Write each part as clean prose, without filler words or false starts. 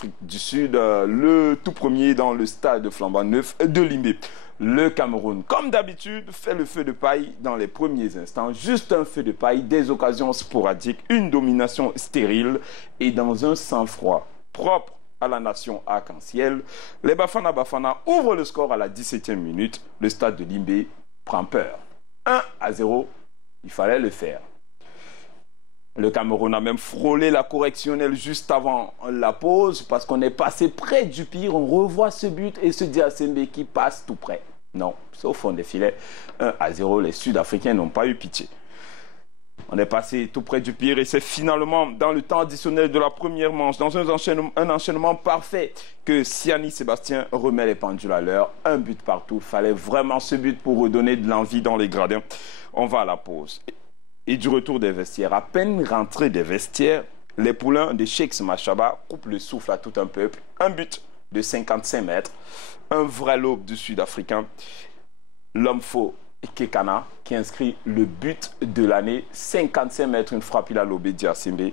l'Afrique du Sud, le tout premier dans le stade flambant neuf de Limbé. Le Cameroun, comme d'habitude, fait le feu de paille dans les premiers instants. Juste un feu de paille, des occasions sporadiques, une domination stérile et dans un sang-froid propre à la nation arc-en-ciel. Les Bafana ouvrent le score à la 17e minute. Le stade de Limbé prend peur. 1-0, il fallait le faire. Le Cameroun a même frôlé la correctionnelle juste avant la pause parce qu'on est passé près du pire. On revoit ce but et ce Diasembe qui passe tout près. Non, c'est au fond des filets. 1-0, les Sud-Africains n'ont pas eu pitié. On est passé tout près du pire et c'est finalement dans le temps additionnel de la première manche, dans un enchaînement parfait, que Siani Sébastien remet les pendules à l'heure. Un but partout. Il fallait vraiment ce but pour redonner de l'envie dans les gradins. On va à la pause. Et du retour des vestiaires, à peine rentré des vestiaires, les poulains de Sheikhs Machaba coupent le souffle à tout un peuple. Un but de 55 mètres, un vrai lobe du Sud-Africain, l'homme faux Kekana, qui inscrit le but de l'année. 55 mètres, une frappe, il a lobé Diasembe.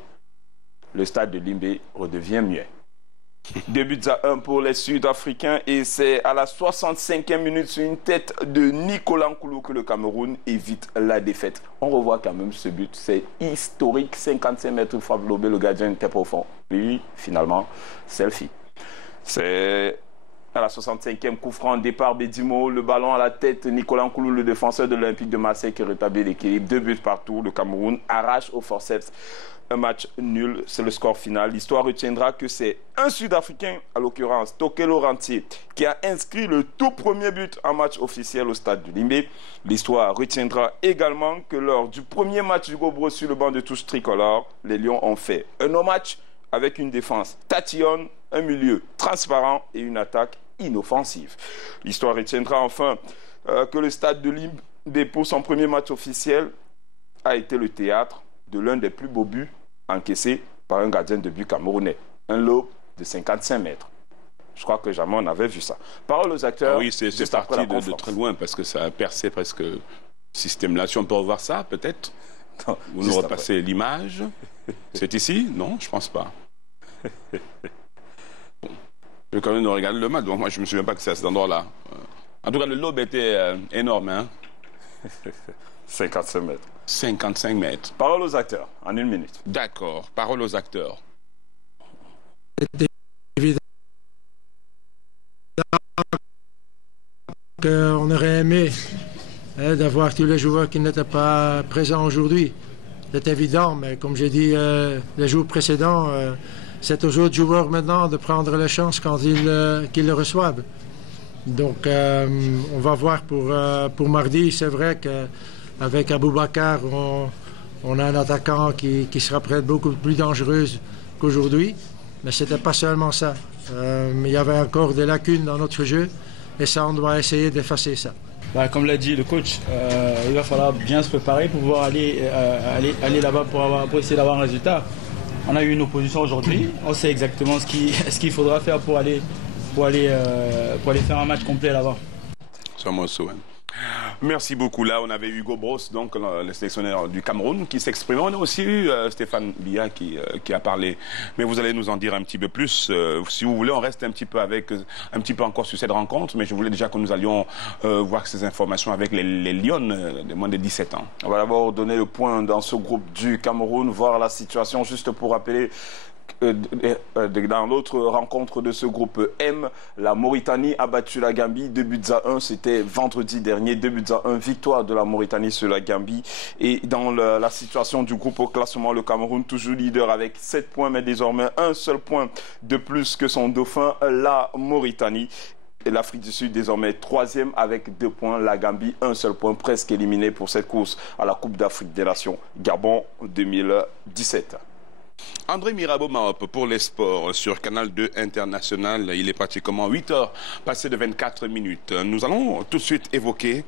Le stade de Limbé redevient muet. 2 buts à 1 pour les Sud-Africains et c'est à la 65e minute sur une tête de Nicolas Nkoulou que le Cameroun évite la défaite. On revoit quand même ce but, c'est historique, 55 mètres, une frappe lobée, le gardien était profond. Puis finalement, selfie. C'est à la 65e coup franc, départ Bédimo, le ballon à la tête, Nicolas Nkoulou, le défenseur de l'Olympique de Marseille qui rétablit l'équilibre. 2 buts partout, le Cameroun arrache au forceps. Un match nul, c'est le score final. L'histoire retiendra que c'est un Sud-Africain, à l'occurrence Tokelo Rentier, qui a inscrit le tout premier but en match officiel au stade de Limbé. L'histoire retiendra également que lors du premier match du Gobro sur le banc de touche tricolore, les Lions ont fait un no-match avec une défense tatillonne, un milieu transparent et une attaque inoffensive. L'histoire retiendra enfin que le stade de Limbé, pour son premier match officiel, a été le théâtre de l'un des plus beaux buts encaissés par un gardien de but camerounais. Un lob de 55 mètres. Je crois que jamais on avait vu ça. Parole aux acteurs. Ah oui, c'est parti de très loin parce que ça a percé presque le système-là. Si on peut revoir ça, peut-être. Vous nous repassez l'image. C'est ici? Non, je pense pas. Bon. Je vais quand même nous regarder le match. Donc moi, je ne me souviens pas que c'est à cet endroit-là. En tout cas, le lob était énorme. Hein? 55 mètres. 55 mètres. Parole aux acteurs, en 1 minute. D'accord, parole aux acteurs. C'est évident qu'on aurait aimé d'avoir tous les joueurs qui n'étaient pas présents aujourd'hui. C'est évident, mais comme j'ai dit les jours précédents, c'est aux autres joueurs maintenant de prendre les chances quand qu'ils le reçoivent. Donc, on va voir pour mardi. C'est vrai qu'avec Aboubakar, on a un attaquant qui sera peut-être beaucoup plus dangereux qu'aujourd'hui. Mais ce n'était pas seulement ça. Il y avait encore des lacunes dans notre jeu. Et ça, on doit essayer d'effacer ça. Comme l'a dit le coach, il va falloir bien se préparer pour pouvoir aller là-bas pour essayer d'avoir un résultat. On a eu une opposition aujourd'hui. On sait exactement ce qu'il faudra faire pour aller faire un match complet là-bas. Merci beaucoup. Là, on avait Hugo Bross, donc le sélectionneur du Cameroun, qui s'exprime. On a aussi eu Stéphane Biya qui a parlé. Mais vous allez nous en dire un petit peu plus. Si vous voulez, on reste un petit peu encore sur cette rencontre. Mais je voulais déjà que nous allions voir ces informations avec les Lions de moins de 17 ans. On va d'abord donner le point dans ce groupe du Cameroun, voir la situation, juste pour rappeler. Dans l'autre rencontre de ce groupe M, la Mauritanie a battu la Gambie 2 buts à 1. C'était vendredi dernier, 2 buts à 1, victoire de la Mauritanie sur la Gambie. Et dans la situation du groupe au classement, le Cameroun toujours leader avec 7 points, mais désormais un seul point de plus que son dauphin, la Mauritanie. Et l'Afrique du Sud désormais 3e avec 2 points. La Gambie, un seul point, presque éliminé pour cette course à la Coupe d'Afrique des Nations. Gabon 2017. André Mirabeau-Maop pour les sports sur Canal 2 International. Il est pratiquement 8 heures passées de 24 minutes. Nous allons tout de suite évoquer